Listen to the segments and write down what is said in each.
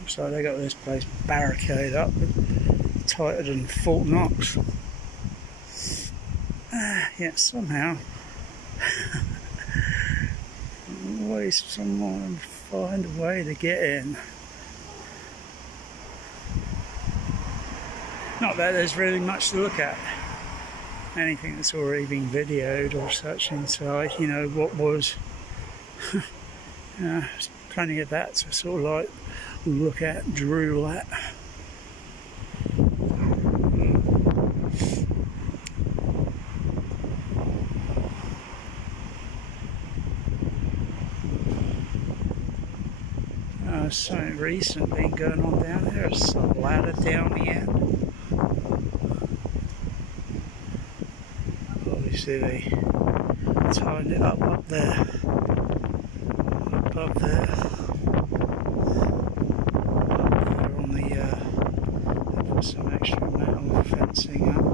Looks like they got this place barricaded up tighter than Fort Knox. Yet somehow always someone find a way to get in. Not that there's really much to look at. Anything that's already been videoed or such inside, you know, what was. There's plenty of that to sort of like look at, drool at. Something recent been going on down there. There's a ladder down the end. Obviously they tied it up there. Up there on the they put some extra metal fencing up.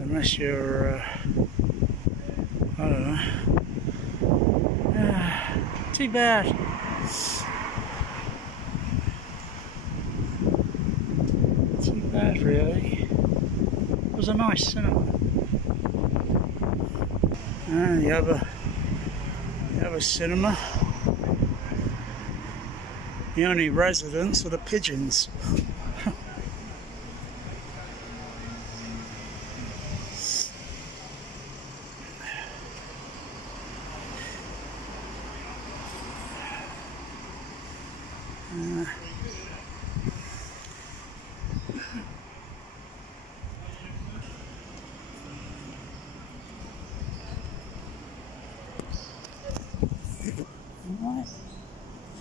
Unless you're I don't know. Too bad. Too bad, really. It was a nice cinema. And the other cinema. The only residents are the pigeons.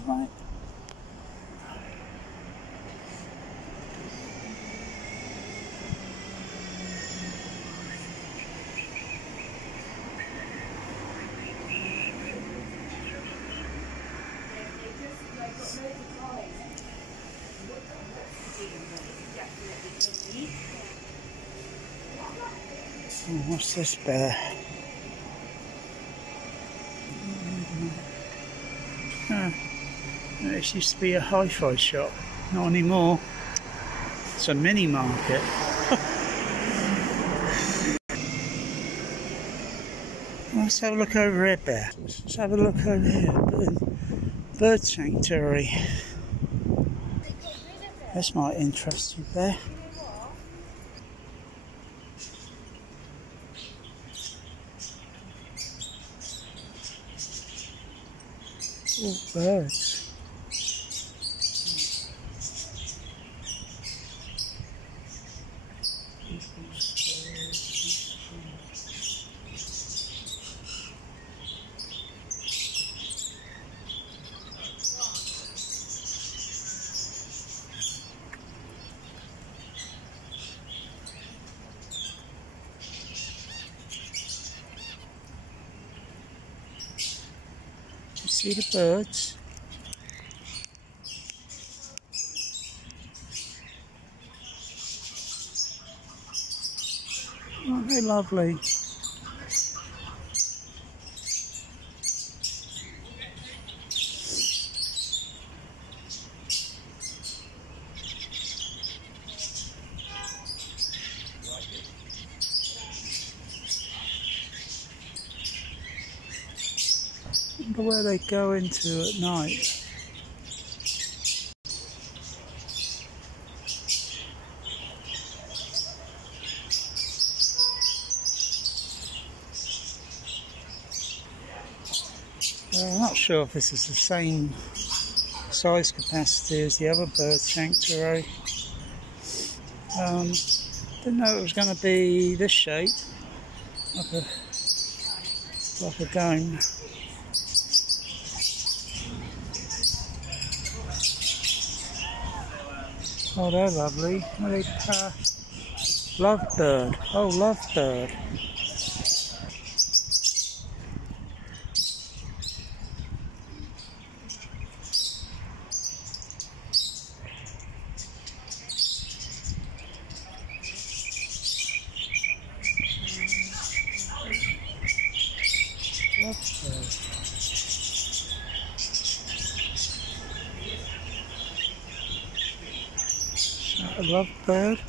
Right. Oh, what's this bear? This used to be a hi-fi shop, not anymore. It's a mini market. Let's have a look over here, Bear. Let's have a look over here. Bird sanctuary. This might interest you, Bear. Oh, birds. You see the birds? Aren't they lovely? I wonder where they go into at night. I'm not sure if this is the same size capacity as the other bird sanctuary. Didn't know it was going to be this shape, like a dome. Oh, they're lovely. Are they lovebird? Oh, lovebird. Lovebird. Is that a lovebird?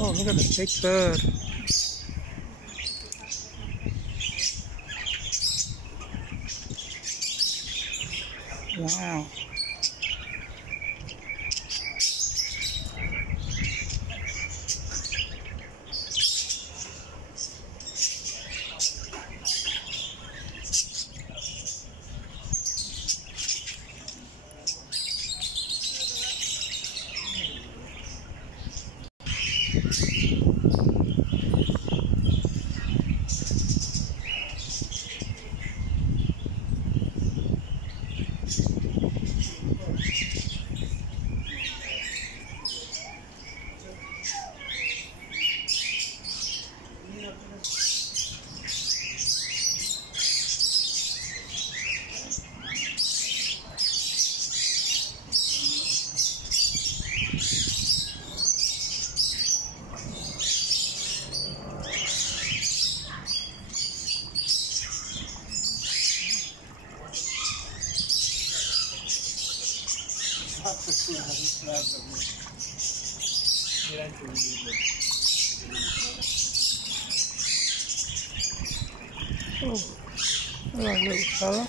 Oh, look at the big bird. Wow. Oh, hello, little fella.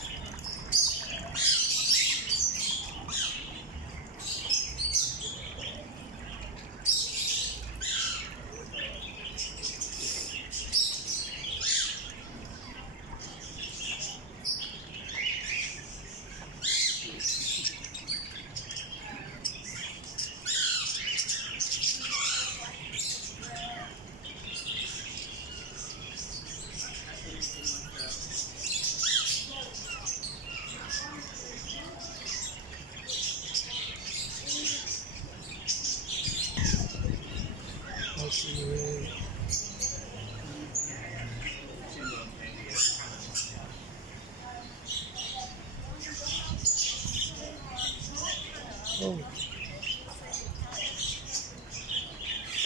Oh,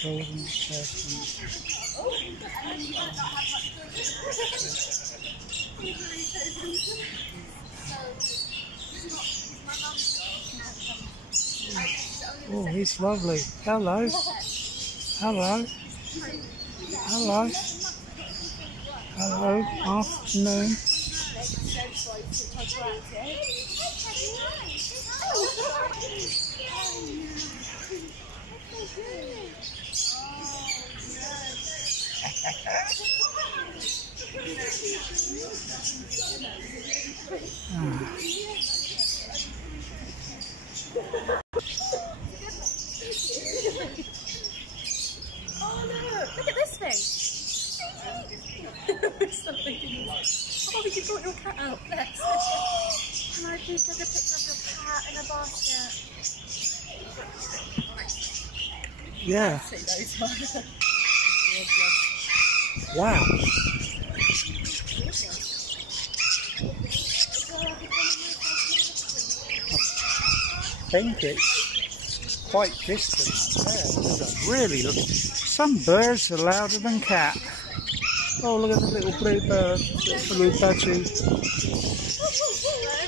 golden turkey. Oh, he's lovely. Hello. Hello. Hello. Hello. Afternoon. Oh look at this thing. Oh, you brought your cat out, bless. Can I please take a picture of your cat in a basket? Yeah. Wow. I think it's quite distant there. Really, some birds are louder than cat. Oh, look at the little blue bird, little blue budgie. It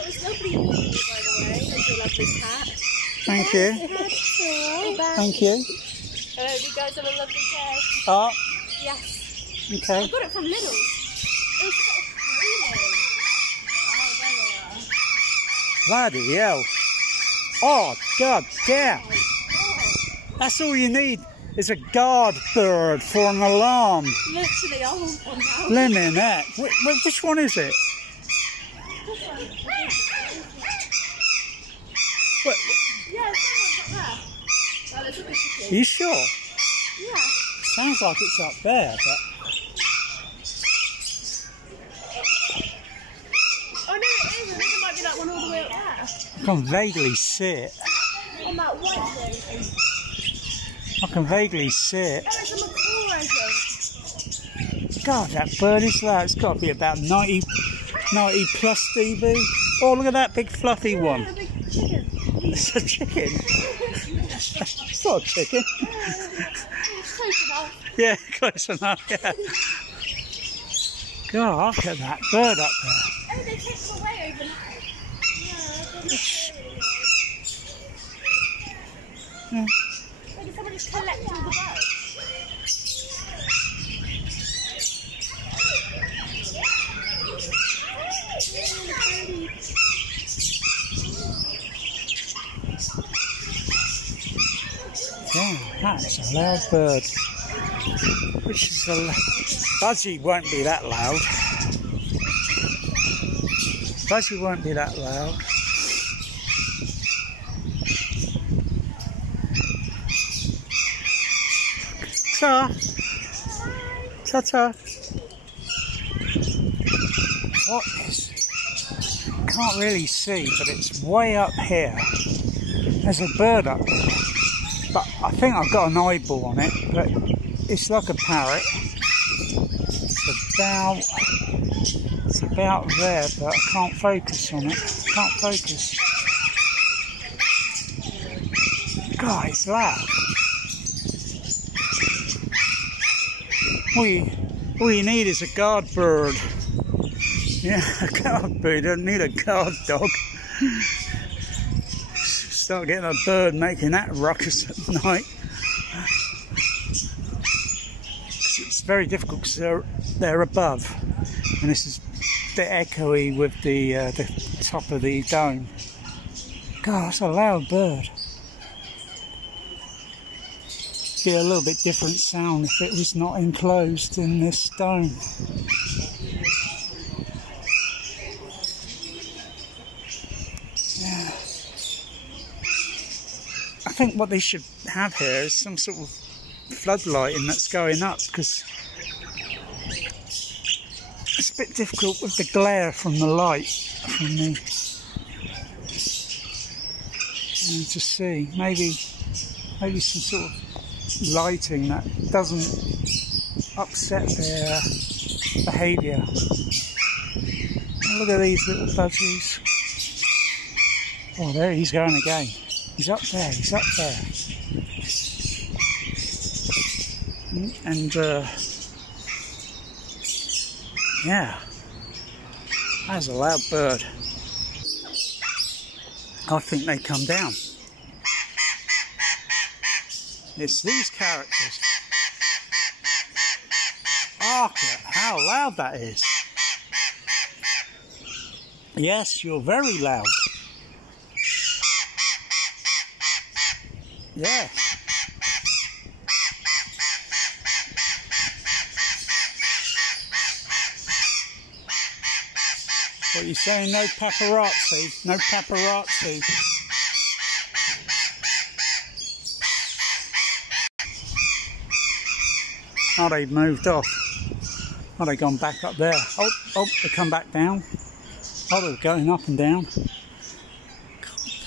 was lovely meeting you, by the way. It's a lovely cat. Thank you. Thank you. I hope you guys have a lovely day. Oh, Yes. okay. I got it from Lidl. It was screaming. Oh, there they are. Bloody hell. Oh, god damn. That's all you need is a guard bird for an alarm. Literally, I want one now. Blimmin' heck. Which one is it? What? Yeah, someone's up there. Well, it's a bit Are tricky. you sure? Yeah. Sounds like it's up there, but... Oh, no, it is. I think it might be that one all the way up there. I can vaguely see it. On that white thing. I can vaguely see it. Oh, it's a macaw, I think. God, that bird is loud. It's got to be about 90 plus dB. Oh, look at that big fluffy Yeah, one. a big chicken. It's a chicken. It's not a chicken. It's close enough. Yeah, close enough, yeah. God, look at that bird up there. Oh, they took them away overnight. Yeah. Maybe somebody just collect all the birds. Yeah, that's a loud bird. Which is a Buzzy won't be that loud. Buzzy won't be that loud. Ta. Ta-ta. What is... Can't really see, but it's way up here. There's a bird up there. But I think I've got an eyeball on it, but it's like a parrot. It's about there, but I can't focus on it. Can't focus. God, it's loud. All you need is a guard bird. Yeah, a guard bird. You don't need a guard dog. Start getting a bird making that ruckus at night. It's very difficult because they're above, and this is a bit echoey with the top of the dome. God, that's a loud bird. Be a little bit different sound if it was not enclosed in this dome. Yeah. I think what they should have here is some sort of floodlighting that's going up, because it's a bit difficult with the glare from the light from the to see. Maybe some sort of lighting that doesn't upset their behaviour. Look at these little budgies. Oh, there he's going again. He's up there, he's up there. And, yeah, that's a loud bird. I think they come down. It's these characters. Hark at how loud that is. Yes, you're very loud. Yeah. What are you saying? No paparazzi? No paparazzi? Oh, they've moved off. Oh, they've gone back up there. Oh, they come back down. Oh, they're going up and down.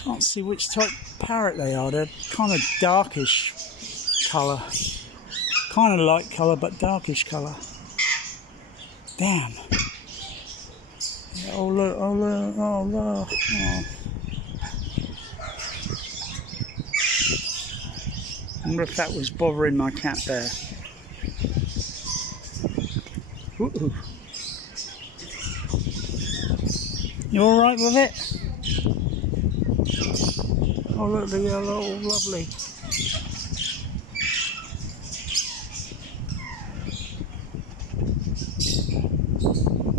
Can't see which type of parrot they are. They're kind of darkish colour. Kind of light colour, but darkish colour. Damn. Oh, look, oh, look, oh, look. Oh. I wonder if that was bothering my cat there. Ooh. You alright with it? Oh look, the yellow, all lovely.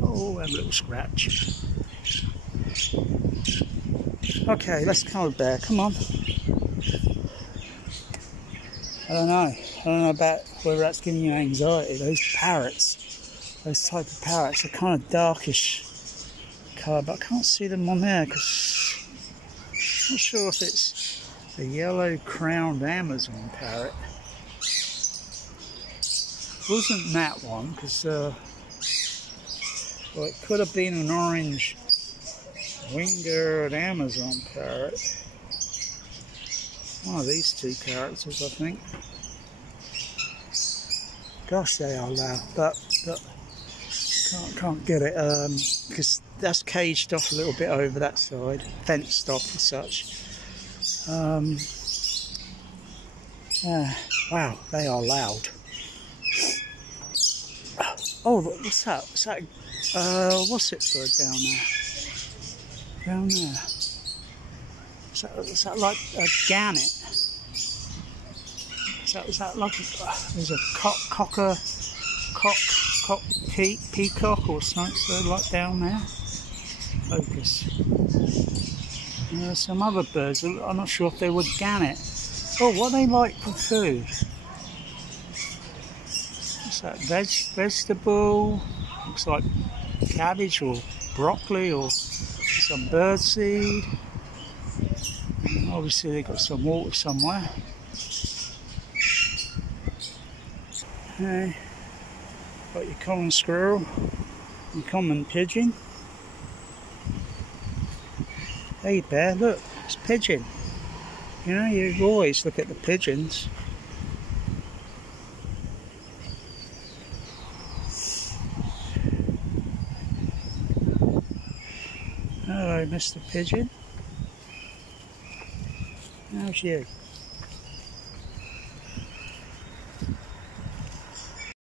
Oh, have a little scratch. Okay, let's go there, come on. I don't know about whether that's giving you anxiety. Those parrots, those type of parrots are kind of darkish colour, but I can't see them on there because I'm not sure if it's a yellow-crowned Amazon parrot. It wasn't that one because, well, it could have been an orange winged Amazon parrot. One of these two characters, I think. Gosh, they are loud, but can't get it because that's caged off a little bit over that side, fenced off and such. Yeah, wow, they are loud. Oh, what's that? What's it for down there? Down there. Is that like a gannet? Is that like there's a peacock or something so like down there? Focus. Some other birds, I'm not sure if they would gannet. Oh, what they like for food? What's that? Vegetable? Looks like cabbage or broccoli or some birdseed. Obviously they've got some water somewhere. Okay. Got your common squirrel, your common pigeon. Hey bear, look, it's pigeon. You know, you always look at the pigeons. Hello, Mr. Pigeon. How's you?